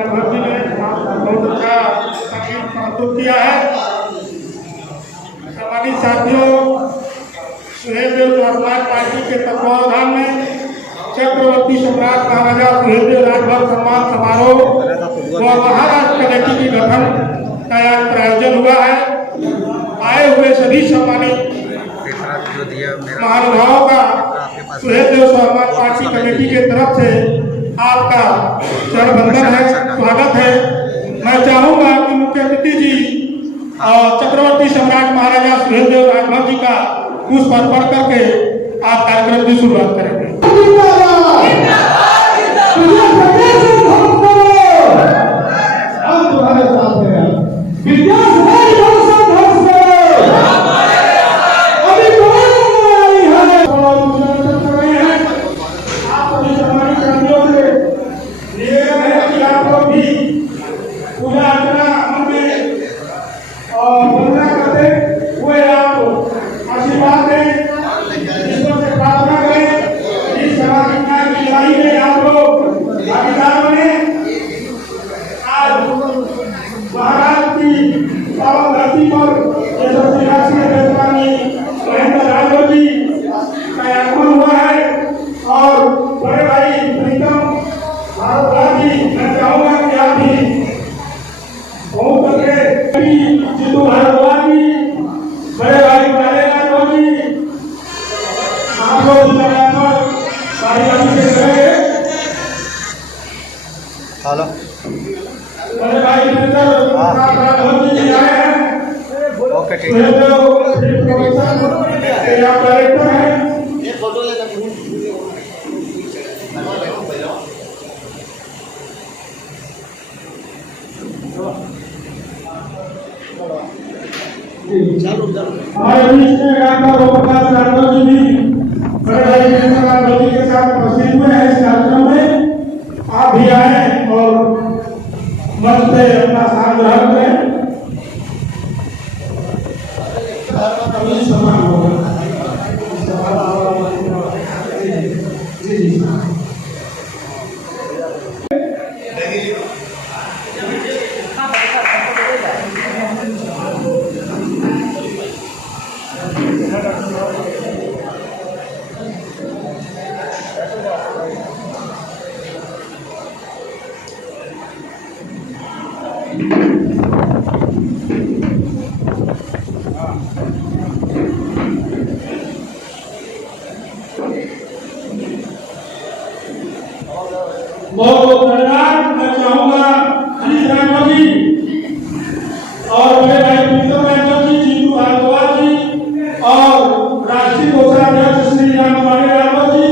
राघव जी ने बहुत अच्छा संगीत प्रस्तुत किया है। सम्मानित साथियों, सुहेलदेव समाज पार्टी के तत्वावधान में चक्रवर्ती सम्राट महाराजा सुहेलदेव राजभर सम्मान समारोह व महाराष्ट्र कमेटी के गठन का प्रायोजन हुआ है। आए हुए सभी सम्मानित महानुभावों का सुहेलदेव समाज पार्टी कमेटी के तरफ से आपका चरणबंदन है, स्वागत है। मैं चाहूंगा कि मुख्य अतिथि जी चक्रवर्ती सम्राट महाराजा सुहेलदेव राजभर जी का पुष्प अर्पण करके आप कार्यक्रम की शुरुआत करेंगे। हेलो ओके ठीक है। हमारे बीच में राघव जी भी बड़े भाई राघव जी के साथ उपस्थित हुए हैं इस कार्यक्रम में। आप भी आए और मंच पे अपना स्थान ग्रहण करें। सम्मान होगा बहुत धन्यवाद। मैं चाहूंगा हरीश राघव जी और बड़े भाई प्रीतम राघव जी, जीतू भारद्वाज जी और राष्ट्रीय कोषाध्यक्ष श्री रामकुमार राघव जी,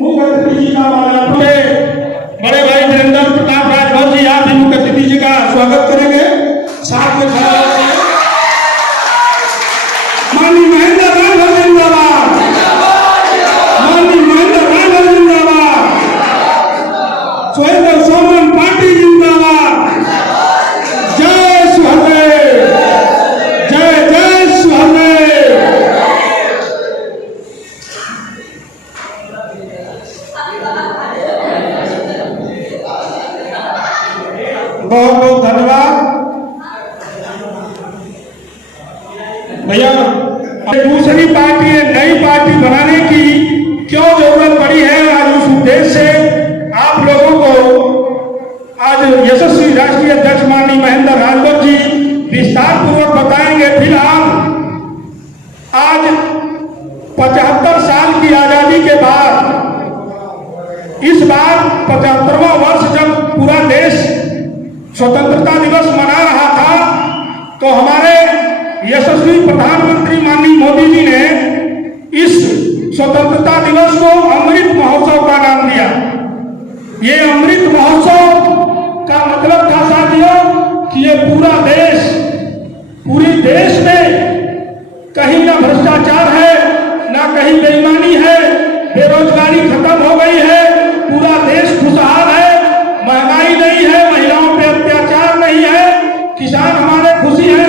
मुख्य अतिथि जी का माल्यार्पण। बड़े भाई वीरेंद्र प्रताप राघव जी, आप भी मुख्य अतिथि जी का स्वागत करेंगे। साथ में खड़ा माननीय महेंद्र राघव जिंदाबाद, माननीय महेंद्र राघव जिंदाबाद, सुहेलदेव समाज पार्टी जिंदाबाद। जय सुहेलदेव, जय जय सुहेलदेव। बहुत बहुत धन्यवाद भैया। दूसरी पार्टी नई पार्टी बनाने की क्यों जरूरत पड़ी है, आज उस उद्देश्य से आप लोगों को आज यशस्वी राष्ट्रीय अध्यक्ष माननीय महेंद्र राघव जी विस्तार पूर्वक बताएंगे। फिलहाल आज 75 साल की आजादी के बाद इस बार 75वां वर्ष जब पूरा देश स्वतंत्रता दिवस मना रहा था, तो हमारे यशस्वी प्रधानमंत्री माननीय मोदी जी ने इस स्वतंत्रता दिवस को अमृत महोत्सव का नाम दिया। ये अमृत महोत्सव का मतलब था साथियों कि ये पूरा देश, पूरी देश में कहीं ना भ्रष्टाचार है, ना कहीं बेईमानी है, बेरोजगारी खत्म हो गई है, पूरा देश खुशहाल है, महंगाई नहीं है, महिलाओं पे अत्याचार नहीं है, किसान हमारे खुशी है,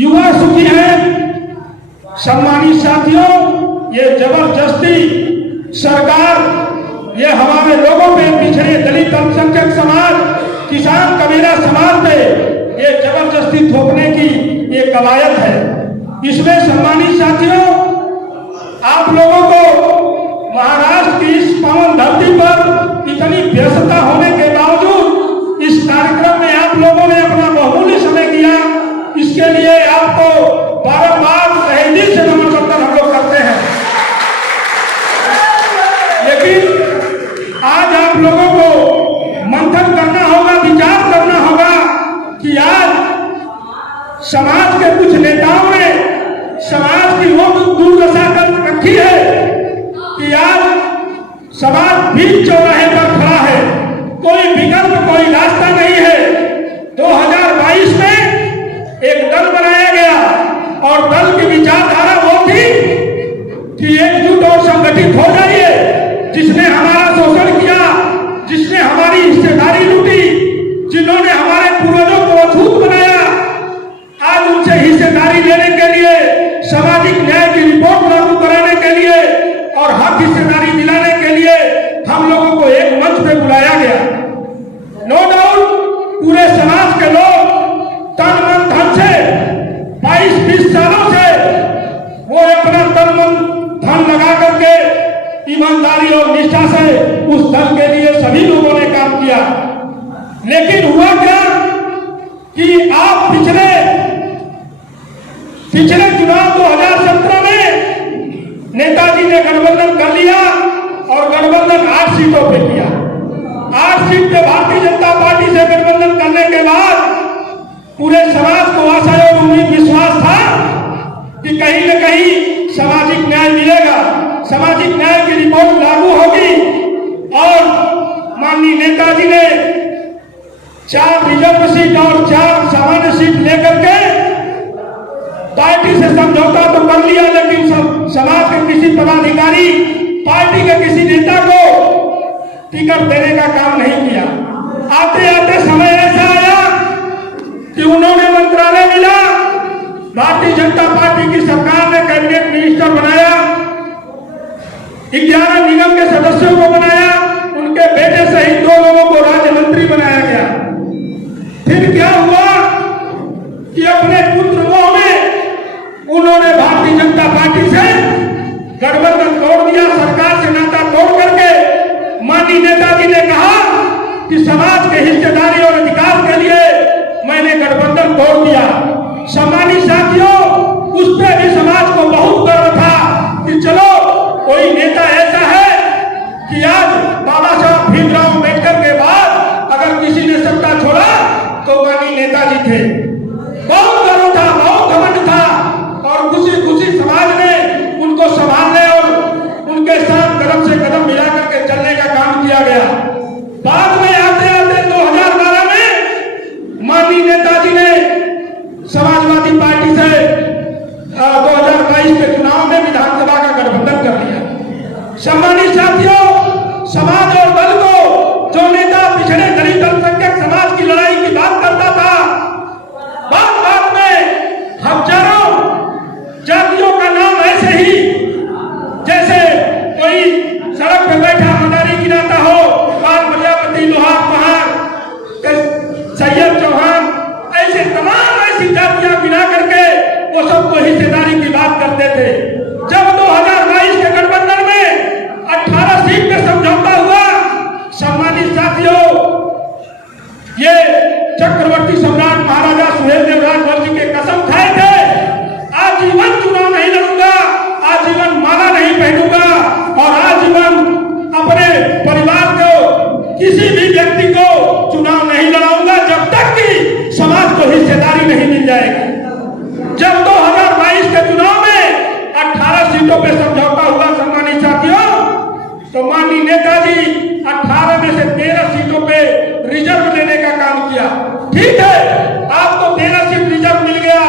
युवा सुखी है। सम्मानित साथियों, ये जबरदस्ती सरकार ये हमारे लोगों पे, पिछड़े दलित अल्पसंख्यक समाज किसान कबीला समाज पे ये जबरदस्ती थोपने की ये कवायद है। इसमें सम्मानित साथियों, आप लोगों को महाराष्ट्र की इस पावन धरती पर इतनी व्यस्तता होने के बावजूद इस कार्यक्रम में आप लोगों ने अपना बहुमूल्य समय दिया, इसके लिए आपको बारंबार तहे दिल से नमन हम लोग करते हैं। लेकिन आज आप लोगों को मंथन करना होगा, विचार करना होगा कि आज समाज के कुछ नेताओं ने समाज की वो दुर्दशा कर रखी है कि आज समाज बीच चौराहे पर खड़ा है, कोई विकल्प कोई रास्ता नहीं है। 2022 में एक दल बनाया गया और दल की विचारधारा वो थी कि एकजुट और संगठित हो जाइए। जिसने हमारा शोषण किया, जिसने हमारी हिस्सेदारी लूटी, जिन्होंने हमारे पूर्वजों को अछूत बनाया, आज उनसे हिस्सेदारी लेने के लिए, सामाजिक न्याय की रिपोर्ट लागू कराने के लिए और हक हिस्सेदारी दिलाने के लिए हम लोगों को एक मंच पे बुलाया गया। नो डाउट पूरे समाज के लोग तन मन धन से 22-20 सालों से वो अपना तन मन धन लगा करके ईमानदारी और निष्ठा से उस दल के लिए सभी लोगों ने काम किया। लेकिन हुआ क्या कि आप पिछले चुनाव 2017 में नेताजी ने गठबंधन कर लिया और गठबंधन 8 सीटों पे किया। 8 सीट पे भारतीय जनता पार्टी से गठबंधन करने के बाद पूरे समाज को आशा और उम्मीद विश्वास था कि कहीं न कहीं सामाजिक न्याय मिलेगा, सामाजिक न्याय की रिपोर्ट लागू होगी और माननीय नेताजी ने 4 रिजर्व सीट और 4 सामान्य सीट लेकर के पार्टी से समझौता तो कर लिया, लेकिन समाज के किसी पदाधिकारी, पार्टी के किसी नेता को टिकट देने का काम नहीं किया। आते आते समय ऐसा आया कि उन्होंने मंत्रालय मिला, भारतीय जनता पार्टी की सरकार ने कैबिनेट मिनिस्टर बनाया, 11 निगम के सदस्यों को बनाया, उनके बेटे सहित 2 लोगों को राज्य मंत्री बनाया गया। फिर क्या हुआ कि अपने पुत्र मोह में उन्होंने भारतीय जनता पार्टी से गठबंधन तोड़ दिया, सरकार से नाता तोड़ करके माननीय नेताजी ने कहा कि समाज के हिस्सेदारी और अधिकार के लिए मैंने गठबंधन तोड़ दिया। सम्मानित साथियों, उस पर भी समाज को बहुत गर्व था कि चलो कोई नेता ऐसा है कि आज बाबा साहब भीमराव अम्बेडकर के बाद अगर किसी ने सत्ता छोड़ा तो माननीय नेताजी थे। बहुत गर्व था, बहुत घमंड था और खुशी खुशी समाज ने उनको संभालने और उनके साथ कदम से कदम मिला करके चलने का काम किया गया। बाद में आते आते 2012 में माननीय नेताजी ने समाजवादी पार्टी से 2022 के चुनाव में विधानसभा का गठबंधन कर लिया। सम्मानित साथियों, समाज और दल को जो नेता पिछड़े दलित अल्पसंख्यक समाज की लड़ाई की बात करता था, बात में हजारों जातियों का नाम ऐसे ही जैसे कोई सड़क पे बैठा मदारी गिराता हो, बाल प्रजापति, लोहार पहाड़, सैयद चौहान, ऐसे तमाम ऐसी जातियां गिरा करके वो सबको हिस्सेदारी की बात करते थे। जब 2022 के गठबंधन में 18 सीट पे समझौता हुआ, सम्मानित साथियों, ये चक्रवर्ती सम्राट महाराजा सुहेलदेव राजवंशी के कसम खाए थे, आजीवन चुनाव नहीं लड़ूंगा, आजीवन माला नहीं पहनूंगा और आजीवन अपने परिवार को, किसी भी व्यक्ति को चुनाव नहीं लड़ाऊंगा जब तक कि समाज को हिस्सेदारी नहीं मिल जाएगी। जब 2022 के चुनाव में 18 सीटों पे समझौता हुआ, सम्मानित साथियों, तो माननीय नेताजी 18 में से 13 सीटों पे रिजर्व लेने का काम किया। ठीक है, आपको 13 सीट रिजर्व मिल गया,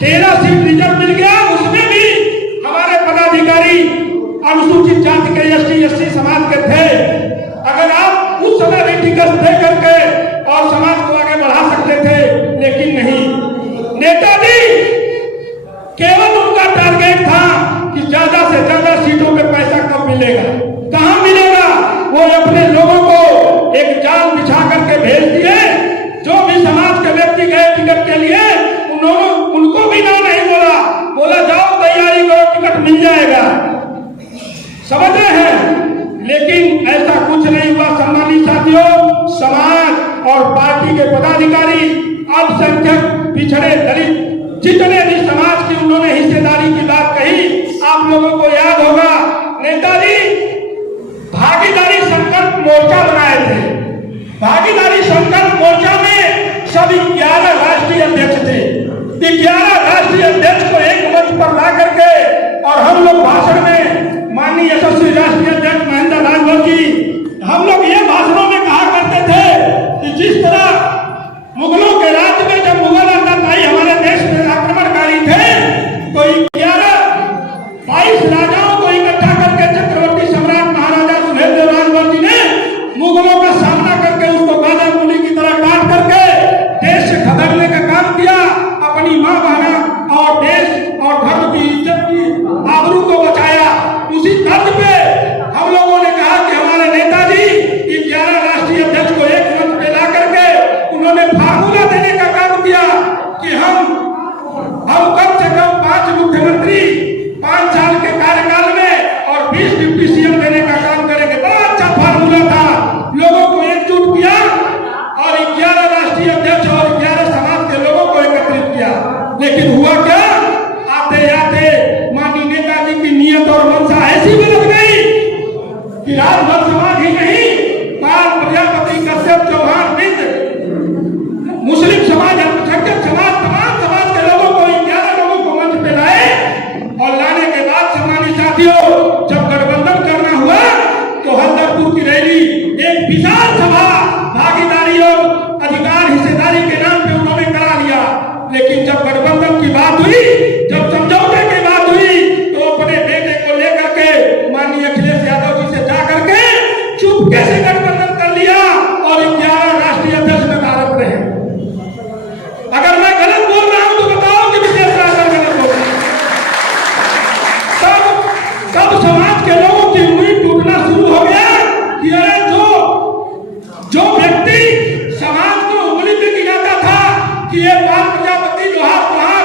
13 सीट रिजर्व मिल गया, उसमें भी हमारे पदाधिकारी अनुसूचित जाति के ST समाज के थे। अगर आप उस समय भी टिकट दे करके और समाज को आगे बढ़ा सकते थे, लेकिन नहीं। नेताजी केवल उनका टारगेट था कि ज्यादा से ज्यादा सीटों पे पैसा कब मिलेगा, कहां मिलेगा। वो अपने लोगों को एक जाल बिछा करके भेज दिए पार्टी के पदाधिकारी, अल्पसंख्यक, पिछड़े, दलित, जितने भी समाज की उन्होंने हिस्सेदारी की बात कही। आप लोगों को याद होगा नेताजी भागीदारी संकल्प मोर्चा बनाए थे। भागीदारी संकल्प मोर्चा में सभी 11 राष्ट्रीय अध्यक्ष थे। 11 राष्ट्रीय अध्यक्ष को एक मंच पर ला करके और हम लोग भाषण में माननीय यशस्वी राष्ट्रीय अध्यक्ष महेंद्र राजभर जी, हम लोग ये भाषणों में कहा करते थे कि जिस तरह मुगलों के राज्य में जब मुगल आतंकवादी हमारे देश में आक्रमणकारी थे तो 22 राजाओं को इकट्ठा करके चक्रवर्ती सम्राट महाराजा सुहेलदेव राजभर जी ने मुगलों का सामना करके उसको गाजर मूली की तरह काट करके देश से खदेड़ने का काम किया। अपनी मां बहना और देश और धर्म की इज्जत की आबरू को बचाया। उसी तर्ज पे हम लोगों ने कहा कि हमारे नेताजी 11 राष्ट्रीय अध्यक्ष को एक मंच पे ला करके उन्होंने फार्मूला देने का काम किया कि हम कम से कम 5 मुख्यमंत्री 5 साल के कार्यकाल में और 20 डिप्टी सीएम देने का काम करेंगे। बड़ा अच्छा फार्मूला था। लोगों को एकजुट किया और 11 राष्ट्रीय अध्यक्ष और 11 समाज के लोगों को एकत्रित किया। लेकिन हुआ क्या, आते आते माननीय नेताजी की नीयत और मंशा ऐसी बदल गई कि राजभर समाज ही नहीं, बाल प्रजापति, कश्यप, चौहान, बिंद, मुस्लिम समाज, अल्पसंख्यक समाज, तमाम समाज के लोगों को 11 लोगों को मंच पे लाए और लाने के बाद सम्मानित साथियों जब गठबंधन करना हुआ तो हल्दरपुर की रैली एक विशाल सभा भागीदारी और अधिकार हिस्सेदारी के नाम पे उन्होंने करा लिया। लेकिन जब गठबंधन की बात हुई, जब समझौते की बात हुई तो अपने बेटे को लेकर के माननीय अखिलेश यादव जी से जाकर के चुपके से गठबंधन कर लिया और 11 राष्ट्रीय अध्यक्ष में भारत रहे। अगर मैं गलत बोल रहा हूं तो बताओ कि विशेष राजन गलत बोल रहा है। तब समाज के लोगों की उम्मीद टूटना शुरू हो गया कि अरे जो व्यक्ति समाज को उंगली पे गिनाता था कि ये बाल प्रजापति, लोहार कुहार,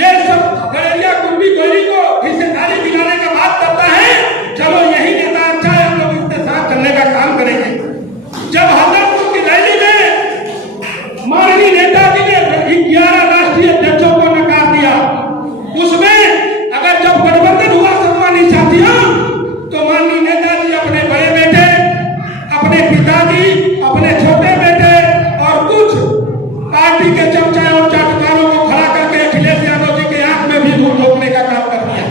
ये सब गड़ेरिया कुंडी गोली को हिस्सेदारी दिलाने का बात करता है, चलो यही नेता अच्छा है, हम लोग इसके साथ चलने का काम करेंगे। जब हल्दरपुर की रैली में माननीय नेताजी ने 11 राष्ट्रीय अध्यक्षों को नकार दिया, उसमें अगर जब गठबंधन हुआ सम्मानित साथियों तो माननीय नेताजी अपने बड़े बेटे, अपने पिताजी, अपने छोटे बेटे और कुछ पार्टी के चमचा और चाटुकारों को खड़ा करके अखिलेश यादव जी के आंख में भी धूल झोंकने का काम कर दिया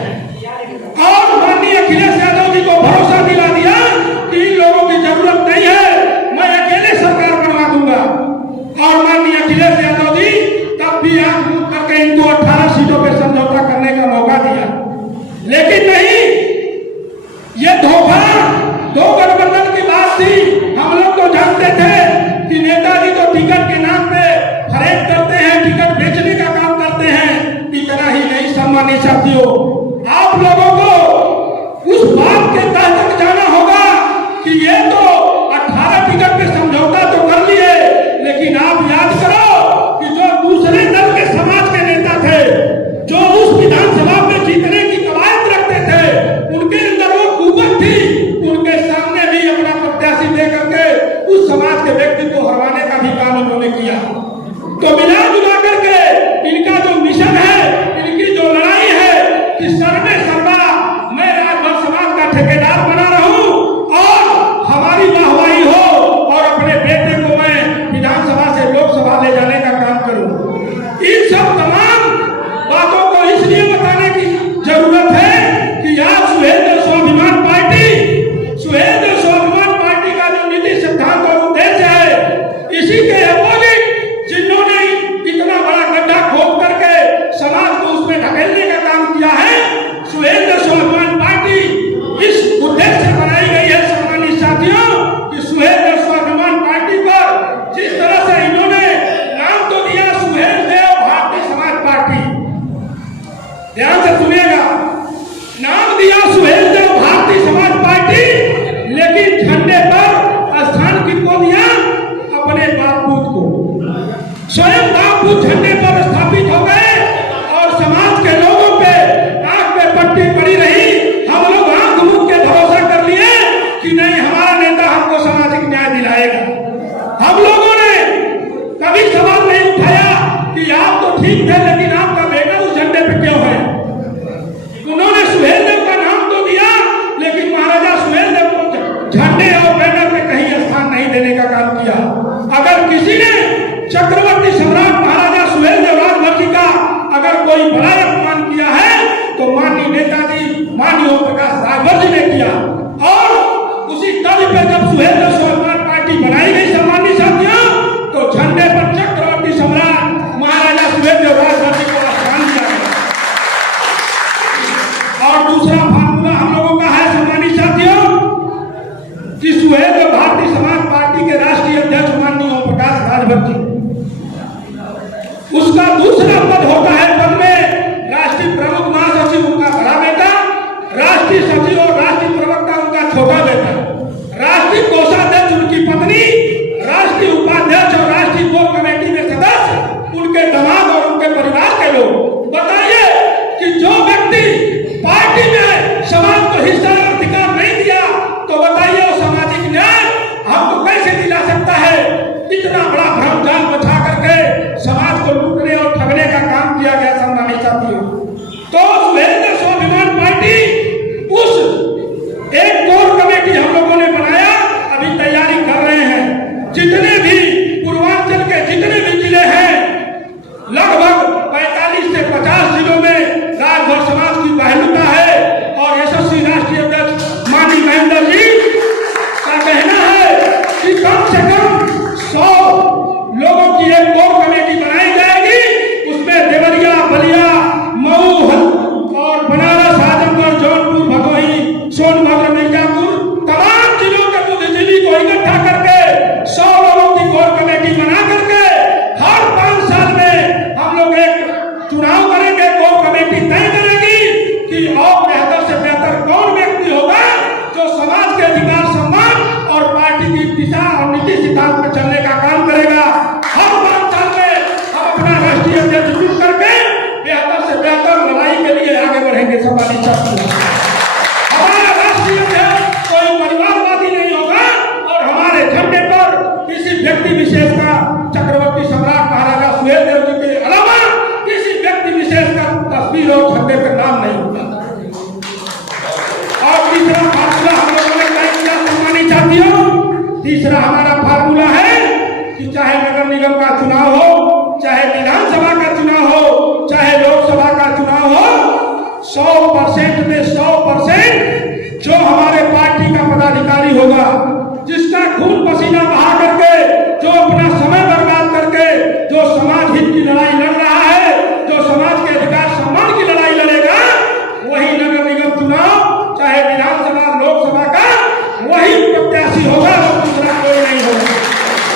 और माननीय अखिलेश यादव जी को भरोसा दिला दिया कि इन लोगों की जरूरत नहीं है, मैं अकेले सरकार बनवा दूंगा। और माननीय अखिलेश यादव जी तब भी आंख मूंद करके इनको 18 सीटों पर समझौता करने का मौका दिया। लेकिन नहीं, ये धोखा दो गठबंधन की बात थी। हम लोग तो जानते थे कि नेताजी तो टिकट के नाम पे खरीद करते हैं, टिकट बेचने का काम करते हैं। इतना ही नहीं सम्मानित साथियों, आप लोगों को उस बात के तह तक जाना होगा कि ये तो 18 टिकट पे समझौता तो कर लिए, लेकिन आप याद करो कि जो दूसरे दल के समाज के नेता थे, जो उस विधानसभा में जीतने की कवायद रखते थे, उनके अंदर वो कुवत थी, उनके सामने भी अपना प्रत्याशी दे करके उस समाज के व्यक्ति को हरवाने का भी काम उन्होंने किया। तो मिला जुला करके इनका जो मिशन है, इनकी जो लड़ाई है कि सर्वे सर्वा मैं राजभर समाज का ठेकेदार बना रहूं और हमारी वाहवाही हो और अपने बेटे को मैं विधानसभा से लोकसभा ले जाने का काम करूं। इन सब तमाम बातों को इसलिए बताने की जरूरत है कि आज सुहेलदेव स्वाभिमान पार्टी का जो नीति सिद्धांत और उद्देश्य है, इसी के अपोजिट जिन्होंने इतना बड़ा गड्ढा खोद करके समाज को उसमें ढकेलने का काम किया है, सुहेलदेव स्वाभिमान पार्टी इस उद्देश्य से बनाई गई है सम्मानित साथियों कि सुहेलदेव स्वाभिमान पार्टी पर जिस तरह से इन्होंने नाम तो दिया सुहेलदेव भारतीय समाज पार्टी, ध्यान से सुनिएगा, नाम दिया सुहेलदेव भारतीय समाज पार्टी, लेकिन झंडे पर स्थान किसको दिया? अपने बापूत को। स्वयं बापूत झंडे पर स्थापित हो गए और समाज के लोगों पे आंख में पट्टी पड़ी रही। हम लोग आंख मूंद के भरोसा कर लिए कि नहीं, हमारा नेता हमको सामाजिक न्याय दिलाएगा। हम लोगों ने ठीक थे, लेकिन आपका बेटा उस झंडे पे क्यों है? उन्होंने सुहेल देव का नाम तो दिया, लेकिन महाराजा सुहेल देव को झंडे और बैनर पे कहीं स्थान नहीं देने का काम किया। अगर किसी ने चक्रवर्ती सम्राट महाराजा सुहेल देव राजवंशी का अगर कोई बड़ा अपमान किया है तो माननीय नेताजी माननीय ओम प्रकाश राजभर जी ने किया। और उसी तर्ज पे जब सुहेल देव स्वाभिमान पार्टी बनाई गई सम्मानित साथियों, तो झंडे पर चक्रवर्ती सम्राट महाराजा सुहेल देव राजवंशी को स्थान दिया गया। और दूसरा फार्मूला हम लोगों का है सम्मानित साथियों कि सुहेल देव भारतीय समाज पार्टी के राष्ट्रीय अध्यक्ष माननीय ओम प्रकाश राजभर जी, उसका दूसरा पद होता है पद में राष्ट्रीय प्रमुख महासचिव उनका बड़ा बेटा, राष्ट्रीय सचिव और राष्ट्रीय प्रवक्ता उनका छोटा बेटा, राष्ट्रीय कोषाध्यक्ष उनकी पत्नी, राष्ट्रीय उपाध्यक्ष और राष्ट्रीय कोर कमेटी में सदस्य उनके दामाद और उनके परिवार के लोग। बताइए कि जो व्यक्ति पार्टी में समाज को हिस्सा और अधिकार नहीं दिया, तो बताइए वो सामाजिक न्याय हमको कैसे दिला सकता है? इतना बड़ा भ्रम जाल बचा करके समाज को लूटने और ठगने का काम किया गया सम्मानित साथियों। तो सुहेल देव स्वाभिमान पार्टी उस एक कोर कमेटी हम लोगों ने बनाया, अभी तैयारी कर रहे हैं। जितने भी पूर्वांचल के जितने भी जिले हैं, लगभग 45 से 50 जिलों में राजभर समाज की बहलुता है। और यशस्वी राष्ट्रीय अध्यक्ष माननीय महेंद्र जी का कहना है कि कम से कम 100 लोगों की एक कोर कमेटी बनाई जाएगी। उसमें देवरिया, बलिया, मऊ और बनारस, आजमगढ़, जौनपुर, भदोही, सोनभद्र, मिर्जापुर तमाम जिलों के बुद्धिजीवी को इकट्ठा करके 100 लोगों की कोर कमेटी बना करके हर 5 साल में हम लोग एक चुनाव करेंगे। कोर कमेटी तय करेगी कि और बेहतर से बेहतर कौन व्यक्ति होगा जो समाज के अधिकार, सम्मान और पार्टी की दिशा और नीति सिद्धांत पर चलने का काम करेगा। हर 5 साल में हम अपना राष्ट्रीय अध्यक्ष चुन करके बेहतर से बेहतर लड़ाई के लिए आगे बढ़ेंगे सम्मानित साथियों। हमारा राष्ट्रीय अध्यक्ष कोई परिवारवादी नहीं होगा और हमारे झंडे पर किसी व्यक्ति विशेष का, चक्रवर्ती सम्राट महाराजा सुहेल देव जी के अलावा किसी व्यक्ति विशेष का तस्वीर और झंडे पर नाम नहीं होगा। और तीसरा फार्मूला हम लोगों ने तय किया सम्मानित साथियों। तीसरा हमारा फार्मूला है कि चाहे नगर निगम का चुनाव हो, चाहे विधानसभा का चुनाव हो, चाहे लोकसभा का चुनाव हो, 100% में 100% जो हमारे पार्टी का पदाधिकारी होगा, जिसका खून पसीना बहा करके, जो अपना समय बर्बाद करके, जो समाज हित की लड़ाई लड़ रहा है, जो समाज के अधिकार सम्मान की लड़ाई लड़ेगा, वही नगर निगम चुनाव चाहे विधानसभा लोकसभा का वही प्रत्याशी होगा और दूसरा कोई नहीं होगा।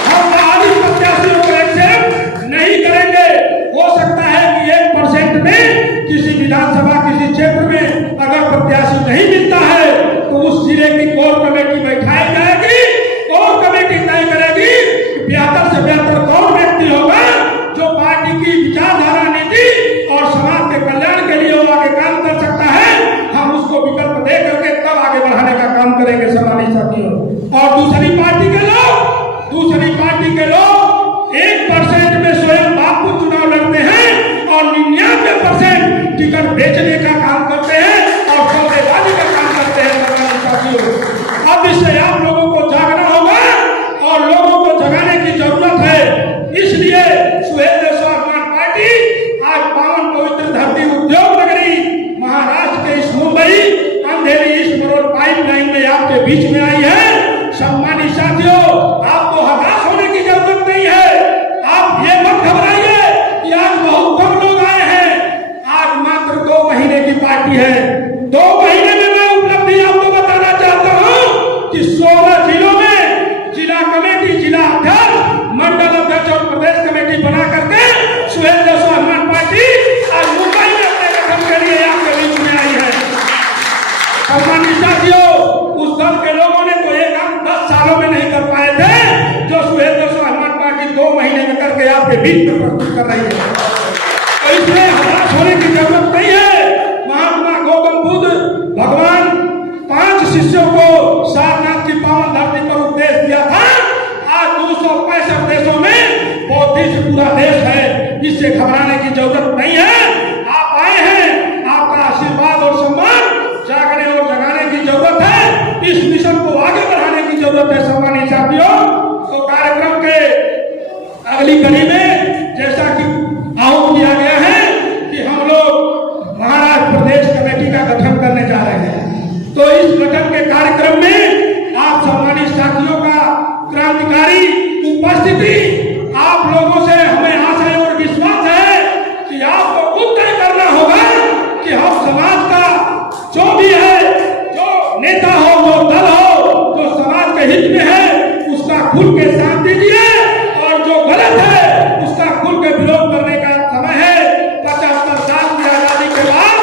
हम बाहरी प्रत्याशियों को एक्सेप्ट नहीं करेंगे। हो सकता है कि 1% में किसी विधानसभा, किसी क्षेत्र में अगर प्रत्याशी नहीं मिलता है तो उस जिले की कोर कमेटी बैठाई जाएगी। कोर कमेटी तय करेगी कि बेहतर से बेहतर कौन व्यक्ति होगा जो पार्टी की विचारधारा, नीति और समाज के कल्याण के लिए वो आगे काम कर सकता है। हम उसको विकल्प दे करके तब आगे बढ़ाने का काम करेंगे सम्मानित साथियों। और दूसरी पार्टी के लोग 1% में स्वयं बापू चुनाव लड़ते हैं और 99% टिकट बेचने का काम करते हैं और सौदेबाजी का काम करते हैं सम्मानित साथियों। अब इससे आप लोगों को जागना होगा और लोगों को जगाने की जरूरत है। इसलिए सुहेल देव स्वाभिमान पार्टी आज पावन पवित्र धरती उद्योग नगरी महाराष्ट्र के इस मुंबई अंधेरी इस मरोड़ पाइपलाइन में आपके बीच में आई है। सम्मानित साथियों, आपको हताश होने की जरूरत नहीं है। आप ये मत घबराइए कि आज बहुत कम लोग आए हैं। आज मात्र 2 महीने की पार्टी है। 2 महीने में मैं उपलब्धि आपको बताना चाहता हूँ कि 16 जिलों में जिला कमेटी, जिला अध्यक्ष, मंडल अध्यक्ष और प्रदेश कमेटी बना करके सुहेल देव स्वाभिमान पार्टी आज मुंबई में अपने गठन के लिए आपके बीच में आई है। सम्मानित साथियों, उस दल के लोगों ने तो ये काम 10 सालों में नहीं कर पाए थे जो सुहेल देव स्वाभिमान पार्टी 2 महीने में करके आपके बीच में प्रस्तुत कर रही है। तो इसमें हताश होने की जरूरत नहीं है। महात्मा गौतम बुद्ध भगवान 5 शिष्यों को सारनाथ की पावन धरती पर उपदेश दिया था। आज 265 देशों में बौद्धिस्ट पूरा देश है। इससे घबराने की जरूरत नहीं है। आप आए हैं, आपका आशीर्वाद और सम्मान जागने और जगाने की जरूरत है। इस मिशन को आगे बढ़ाने की जरूरत है सम्मानित साथियों। तो कार्यक्रम के अगली कड़ी में जैसा कि आहूत किया गया है कि हम लोग महाराष्ट्र प्रदेश कमेटी का गठन करने जा रहे हैं। तो इस गठन के कार्यक्रम में आप सम्मानित साथियों का क्रांतिकारी उपस्थिति, आप लोगों से हमें आशा और विश्वास है कि आपको खुद तय करना होगा कि हम समाज का जो भी है, जो नेता हो, वो दल हो, जो समाज के हित में है उसका खुल के साथ दीजिए और जो गलत है उसका खुल के विरोध करने का समय है। 75 साल की आजादी के बाद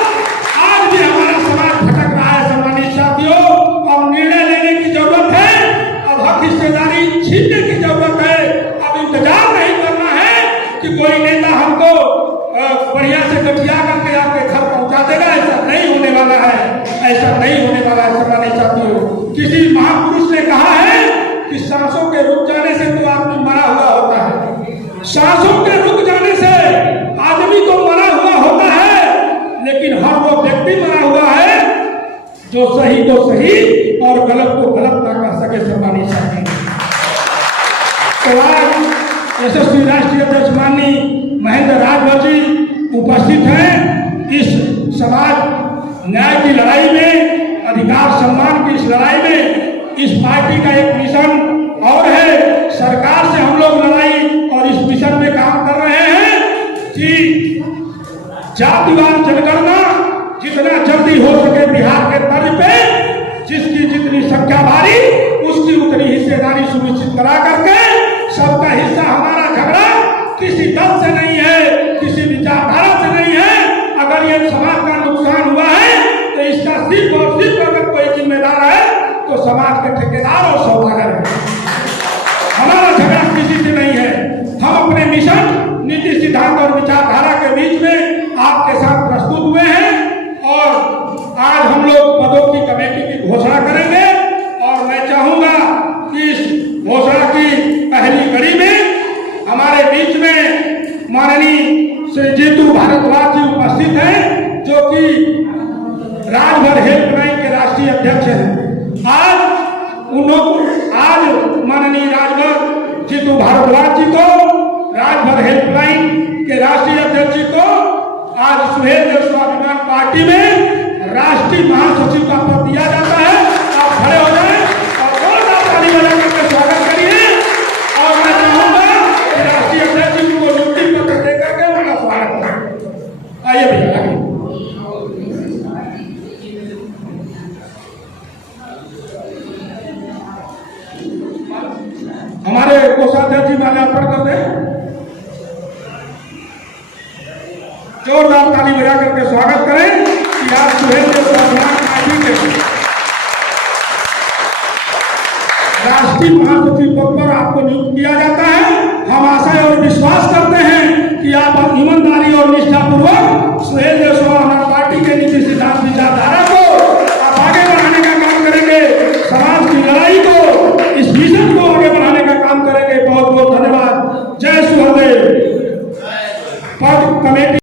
आज भी हमारा समाज भटक रहा है सम्मानित साथियों। अब निर्णय लेने की जरूरत है, अब हक हिस्सेदारी छीनने की जरूरत है। अब इंतजार नहीं करना है कि कोई नेता हमको बढ़िया से गठिया करके आपके घर पहुंचा देगा। ऐसा नहीं होने वाला है, ऐसा नहीं होने वाला है सम्मानित साथियों। किसी महापुरुष ने कहा है कि सांसों के रुक जाने से तो आदमी मरा हुआ होता है। सांसों के रुक जाने से आदमी तो मरा हुआ होता है, लेकिन हर वो व्यक्ति मरा हुआ है जो सही को सही और गलत को गलत ना कह सके सम्मानित साथी। तो आज यशस्वी राष्ट्रीय अध्यक्ष माननीय महेंद्र राजभर जी उपस्थित हैं। इस समाज न्याय की लड़ाई में, अधिकार सम्मान की इस लड़ाई में इस पार्टी का एक मिशन और है। सरकार से हम लोग लड़ाई और इस मिशन में काम कर रहे हैं कि जातिवार जनगणना जितना जल्दी हो सके बिहार के तर्ज पे, जिसकी जितनी संख्या भारी उसकी उतनी हिस्सेदारी सुनिश्चित करा करके सबका हिस्सा। हमारा झगड़ा किसी दल से नहीं है, किसी विचारधारा से नहीं है। अगर ये समाज का नुकसान हुआ है तो इसका सिर्फ और सिर्फ अगर कोई जिम्मेदार है तो समाज के ठेकेदार और सौदागर है। हमारा झगड़ा किसी से नहीं है। हम अपने मिशन, नीति, सिद्धांत और विचारधारा के बीच में आपके साथ प्रस्तुत हुए हैं और आज हम लोग पदों की कमेटी की घोषणा करेंगे। और मैं चाहूंगा कि इस घोषणा की पहली कड़ी में हमारे बीच में माननीय श्री जीतू भारद्वाज जी उपस्थित हैं, जो कि राजभर हेल्पलाइन के राष्ट्रीय अध्यक्ष हैं। आज माननीय राजभर जीतू भारद्वाज जी को, राजभर हेल्पलाइन के राष्ट्रीय अध्यक्ष जी को आज सुहेल देव स्वाभिमान पार्टी में राष्ट्रीय महासचिव का पद दिया जाता है। आप खड़े हो जाएं और जोरदार ताली बजा करके स्वागत करिए। और मैं चाहूंगा कि राष्ट्रीय अध्यक्ष जी को नियुक्ति पत्र देकर के उनका स्वागत करें। आइए भैया आगे। हमारे कोषाध्यक्ष जी माल्यार्पण कर दें। जोरदार ताली बजा करके स्वागत करें कि आज सुहेल देव स्वाभिमान पार्टी के राष्ट्रीय महासचिव पद पर आपको नियुक्त किया जाता है। हम आशा और विश्वास करते हैं कि आप ईमानदारी और निष्ठापूर्वक सुहेल देव स्वाभिमान पार्टी के नीति, सिद्धांत, विचारधारा को आप आगे बढ़ाने का काम करेंगे। समाज की लड़ाई को, इस मिशन को आगे बढ़ाने का काम करेंगे। बहुत बहुत धन्यवाद। जय सुहेल देव। पद कमेटी